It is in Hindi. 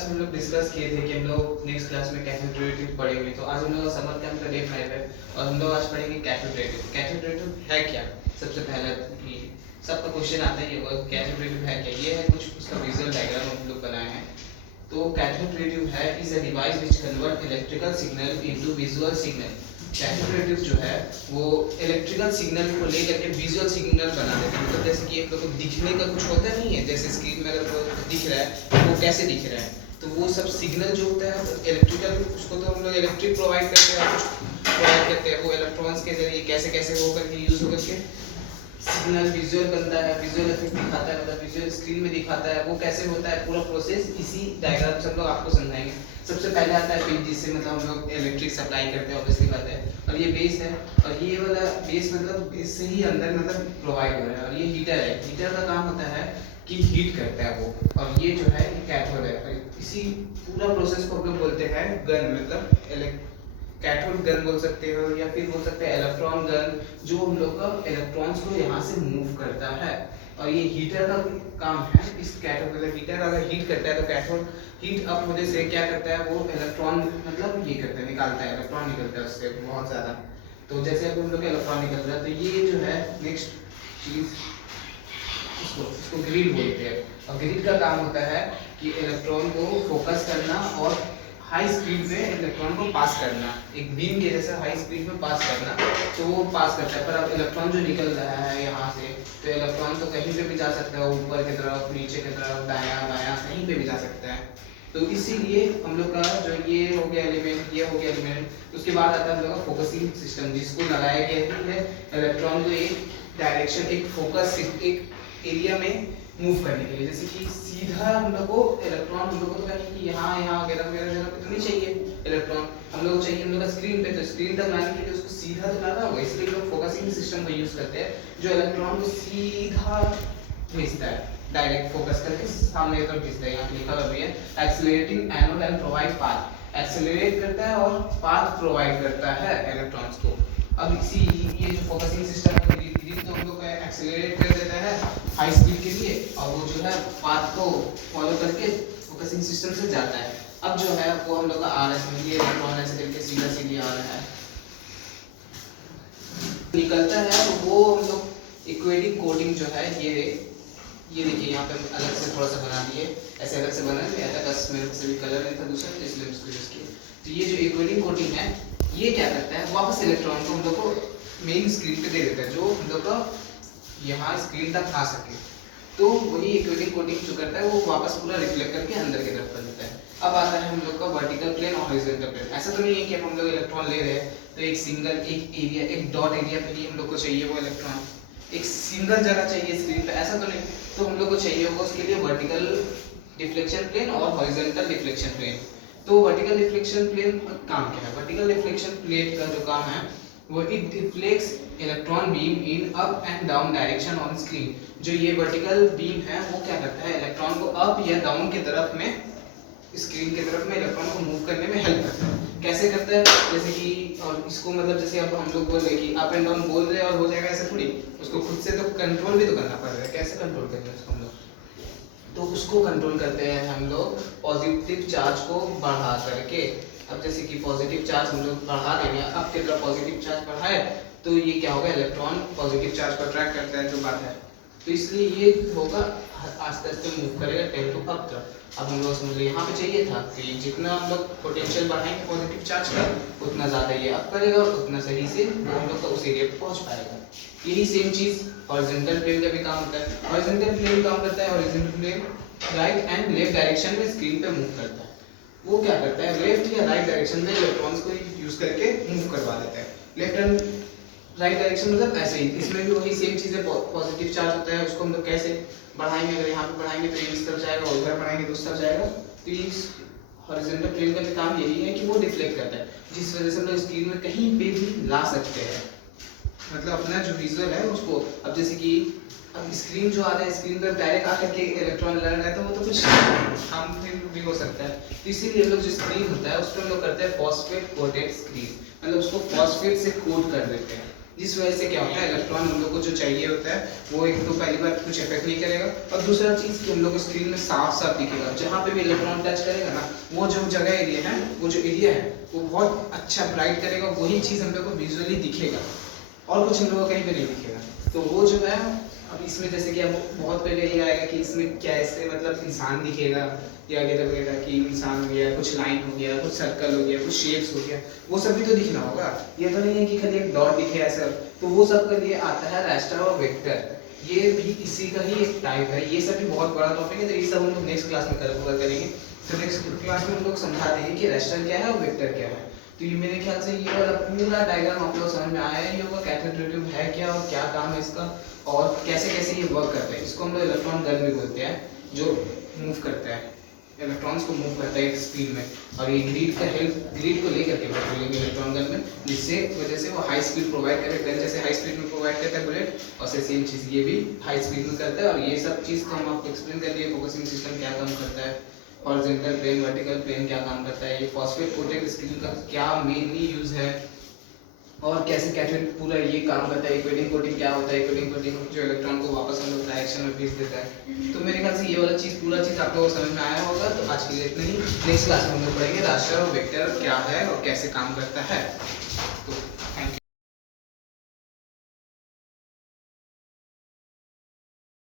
क्लास में हम लोग डिस्कस किए थे कि हम लोग नेक्स्ट क्लास में कैथोड रेडिएटिव पढ़ेंगे। तो आज हम लोग समर कैंप का डे 5 है और हम लोग आज पढ़ेंगे कैथोड रेडिएटिव। कैथोड रेडिएटिव है क्या? सबसे पहले कि सबका क्वेश्चन आता है ये कैथोड रेडिएटिव है क्या। ये है कुछ उसका विजुअल डायग्राम हम लोग बनाए हैं। तो कैथोड रेडिएटिव है is a device which convert electrical signal into visual signal. Cathode radiative जो है वो इलेक्ट्रिकल सिग्नल को लेकर के विजुअल सिग्नल बना देते हैं। मतलब जैसे कि एक लोग को दिखने का कुछ होता नहीं है, जैसे स्क्रीन में अगर वो दिख रहा है वो कैसे दिख रहा है, तो वो सब सिग्नल जो होता है इलेक्ट्रिकल, उसको तो हम लोग इलेक्ट्रिक प्रोवाइड करते हैं और कुछ प्रोवाइड करते हैं। वो इलेक्ट्रॉन्स के जरिए कैसे कैसे हो करके यूज हो करके सिग्नल विजुअल बनता है, विजुअल इफेक्ट दिखाता है, मतलब विजुअल स्क्रीन में दिखाता है। वो कैसे होता है पूरा प्रोसेस इसी डायग्राम से हम लोग आपको समझाएंगे। सबसे पहले आता है पिन, जिससे मतलब हम लोग इलेक्ट्रिक सप्लाई करते हैं, ऑब्वियसली बात है। और ये बेस है और ये वाला बेस मतलब इससे ही अंदर मतलब प्रोवाइड हो रहा है। और ये हीटर है, हीटर का काम होता है कि हीट करता है वो। और ये जो है ये कैथोड है। इसी पूरा प्रोसेस को हम लोग बोलते हैं गन, मतलब कैथोड गन बोल सकते हो या फिर बोल सकते हैं इलेक्ट्रॉन गन, जो हम लोग का इलेक्ट्रॉन्स को यहाँ से मूव करता है। और ये हीटर का काम है। इस कैथोड मतलब हीटर अगर हीट करता है तो कैथोड हीट अप होने से क्या करता है, वो इलेक्ट्रॉन मतलब ये करता है, निकालता है, इलेक्ट्रॉन निकलता है उससे बहुत ज़्यादा। तो जैसे अब हम लोग का इलेक्ट्रॉन निकल रहा है तो ये जो है नेक्स्ट चीज़ इसको ग्रिड बोलते हैं। और ग्रिड का काम होता है कि इलेक्ट्रॉन को फोकस करना और हाई स्पीड में इलेक्ट्रॉन को पास करना, एक बीम के जैसा हाई स्पीड में पास करना। तो वो पास करता है। पर अब इलेक्ट्रॉन जो निकल रहा है यहाँ से, तो इलेक्ट्रॉन तो कहीं पे भी जा सकता है, ऊपर की तरफ, नीचे की तरफ, दायां बायां, कहीं पे भी जा सकता है। तो इसीलिए हम लोग का जो ये हो गया एलिमेंट, ये हो गया एलिमेंट, उसके बाद आता है हम लोग का फोकसिंग सिस्टम, जिसको लगाया गया है इलेक्ट्रॉन को एक डायरेक्शन, एक फोकस, एक एरिया में मूव करने के लिए। जैसे कि सीधा हम लोग को इलेक्ट्रॉन, हम लोग को तो कहीं कि यहाँ यहाँ वगैरह वगैरह जगह पे तो नहीं चाहिए इलेक्ट्रॉन, हम लोग को चाहिए हम लोग का स्क्रीन पे। तो स्क्रीन तक लाने के लिए उसको सीधा तो लाना होगा, इसलिए लोग फोकसिंग सिस्टम का यूज करते हैं, जो इलेक्ट्रॉन को सीधा भेजता है, डायरेक्ट फोकस करके सामने की तरफ भेजता है। यहाँ पे लिखा हुआ भी है accelerating anode and provide path. Accelerate करता है और पाथ प्रोवाइड करता है इलेक्ट्रॉन्स को। अब इसी ये जो फोकसिंग सिस्टम है तो हम लोग एक्सेलरेट कर देता है हाई स्पीड के लिए, और वो जो है पाथ को फॉलो करके फोकसिंग सिस्टम से जाता है। अब जो है वो हम लोग का आ रहा है, ये इलेक्ट्रॉन ऐसे करके सीधा सीधा आ रहा है, निकलता है। तो वो हम लोग इक्विडिक कोटिंग जो है ये देखिए यहाँ पे अलग से थोड़ा सा बना दिए, ऐसे अलग से बना दिया था, बस मेरे पास भी कलर नहीं था दूसरा, तो इसलिए इसको यूज किया। तो ये जो इक्विडिक कोटिंग है ये क्या करता है, वापस इलेक्ट्रॉन को हम लोग को मेन स्क्रीन पे दे देता है, जो हम लोग का यहाँ स्क्रीन तक आ सके। तो वही इक्विडिक कोटिंग जो करता है वो वापस पूरा रिफ्लेक्ट करके अंदर की तरफ कर देता है। अब आता है हम लोग का वर्टिकल प्लेन और हॉरिजॉन्टल प्लेन। ऐसा तो नहीं है कि अब हम लोग इलेक्ट्रॉन ले रहे हैं तो एक सिंगल एक एरिया, एक डॉट एरिया पे ही हम लोग को चाहिए वो इलेक्ट्रॉन, एक सिंगल जगह चाहिए स्क्रीन पे, ऐसा तो नहीं। तो हम लोग को चाहिए होगा उसके लिए वर्टिकल डिफ्लेक्शन प्लेन और हॉरिजॉन्टल डिफ्लेक्शन प्लेन। तो वर्टिकल डिफ्लेक्शन प्लेन का काम क्या है? वर्टिकल डिफ्लेक्शन प्लेन का जो काम है वो it deflects electron beam in up and down direction on screen. जो ये वर्टिकल बीम है वो क्या करता है, इलेक्ट्रॉन को अप या डाउन की तरफ में, स्क्रीन की तरफ में इलेक्ट्रॉन को मूव करने में हेल्प करता है। कैसे करता है? जैसे कि और इसको मतलब जैसे अब हम लोग बोल रहे कि अप एंड डाउन बोल रहे और हो जाएगा ऐसा थोड़ी, उसको खुद से तो कंट्रोल भी तो करना पड़ रहा है। कैसे कंट्रोल करेंगे उसको हम लोग? तो उसको कंट्रोल करते हैं हम लोग पॉजिटिव चार्ज को बढ़ा करके। अब जैसे कि पॉजिटिव चार्ज हम लोग बढ़ा देंगे, अब की तरफ पॉजिटिव चार्ज बढ़ाए तो ये क्या होगा, इलेक्ट्रॉन पॉजिटिव चार्ज को अट्रैक्ट करता है, जो बात है। तो इसलिए ये होगा आस्ते आस्ते मूव करेगा 10 टू अप तरफ। अब हम लोग समझ लिए यहाँ पे चाहिए था कि जितना हम लोग पोटेंशियल बढ़ाएंगे पॉजिटिव चार्ज का, उतना ज़्यादा ये अप करेगा और उतना सही से हम लोग का उस एरिया पे पहुँच पाएगा। यही सेम चीज़ हॉरिजॉन्टल प्लेन का भी काम होता है। हॉरिजॉन्टल प्लेन काम करता है, horizontal plane right and left direction में स्क्रीन पे मूव करता है। वो क्या करता है, लेफ्ट या राइट डायरेक्शन में इलेक्ट्रॉन्स को यूज करके मूव करवा देता है। लेफ्ट एंड राइट डायरेक्शन मतलब ऐसे ही, इसमें भी वही सेम चीज़ है। पॉजिटिव चार्ज होता है, उसको हम लोग कैसे बढ़ाएंगे, अगर यहाँ पे बढ़ाएंगे तो ये इस तरफ जाएगा, उधर बढ़ाएंगे तो उस तरफ जाएगा। तो इस हॉरिजॉन्टल प्लेन का भी काम यही है कि वो डिफ्लेक्ट करता है, जिस वजह से हम लोग स्क्रीन में कहीं पे भी ला सकते हैं, मतलब अपना जो विजुअल है उसको। अब जैसे कि अब स्क्रीन जो आ रहा है, स्क्रीन पर डायरेक्ट आकर के इलेक्ट्रॉन लड़ रहा है तो वो तो कुछ हार्मफुल भी हो सकता है। तो इसीलिए हम लोग जो स्क्रीन होता है उस पर हम लोग करते हैं फॉस्फेट कोटेड स्क्रीन, मतलब उसको फॉस्फेट से कोट कर देते हैं। जिस वजह से क्या होता है इलेक्ट्रॉन हम लोग को जो चाहिए होता है वो एक तो पहली बार कुछ इफेक्ट नहीं करेगा, और दूसरा चीज़ कि हम लोग को स्क्रीन में साफ साफ दिखेगा। जहाँ पे भी इलेक्ट्रॉन टच करेगा ना, वो जो जगह एरिया है, वो जो एरिया है वो बहुत अच्छा ब्राइट करेगा, वही चीज़ हम लोग को विजुअली दिखेगा और कुछ हम लोग को कहीं पे नहीं दिखेगा। तो वो जो है अब इसमें जैसे कि अब बहुत पहले ये आएगा कि इसमें कैसे मतलब इंसान दिखेगा या वगैरह वगैरह, कि इंसान हो गया, कुछ लाइन हो गया, कुछ सर्कल हो गया, कुछ शेप्स हो गया, वो सब भी तो दिखना होगा। ये तो नहीं है कि खाली एक डॉट दिखे ऐसा। तो वो सब के लिए आता है रास्टर और वेक्टर, ये भी इसी का ही एक टाइप है। ये सब भी बहुत बड़ा टॉपिक है, तो ये सब हम लोग नेक्स्ट क्लास में कवर करेंगे। तो नेक्स्ट क्लास में हम लोग समझा देंगे कि रास्टर क्या है और वेक्टर क्या है। तो ये मेरे ख्याल से ये वाला पूरा डायग्राम आप लोग समझ में आया है, ये होगा कैथोड रे ट्यूब है क्या और क्या काम है इसका और कैसे कैसे ये वर्क करता है। इसको हम लोग इलेक्ट्रॉन गन भी बोलते हैं, जो मूव करता है, इलेक्ट्रॉन्स को मूव करता है एक स्पीड में, और ये ग्रिड का हेल्प, ग्रिड को लेकर के पेट्रोलिंग इलेक्ट्रॉन गन में, जिससे वजह से वो हाई स्पीड प्रोवाइड करे। गन जैसे हाई स्पीड में प्रोवाइड करता है बुलेट, और से सेम चीज़ ये भी हाई स्पीड में करता है। और ये सब चीज़ तो हम आपको एक्सप्लेन कर दिए, फोकसिंग सिस्टम क्या काम करता है, हॉरिजॉन्टल प्लेन, वर्टिकल प्लेन क्या काम करता है, ये फॉस्फेट कोटेड स्क्रीन का क्या मेनली यूज है, और कैसे कैथोड पूरा ये काम करता है। इक्विलिंग कोटिंग क्या होता है, इक्विलिंग कोटिंग जो इलेक्ट्रॉन को वापस हम लोग डायरेक्शन में भेज देता है। तो मेरे ख्याल से ये वाला चीज़ पूरा चीज़ आप लोगों को समझ में आया होगा। तो आज के लिए इतना ही। नेक्स्ट क्लास में हम लोग पढ़ेंगे रास्टर और वेक्टर क्या है और कैसे काम करता है। तो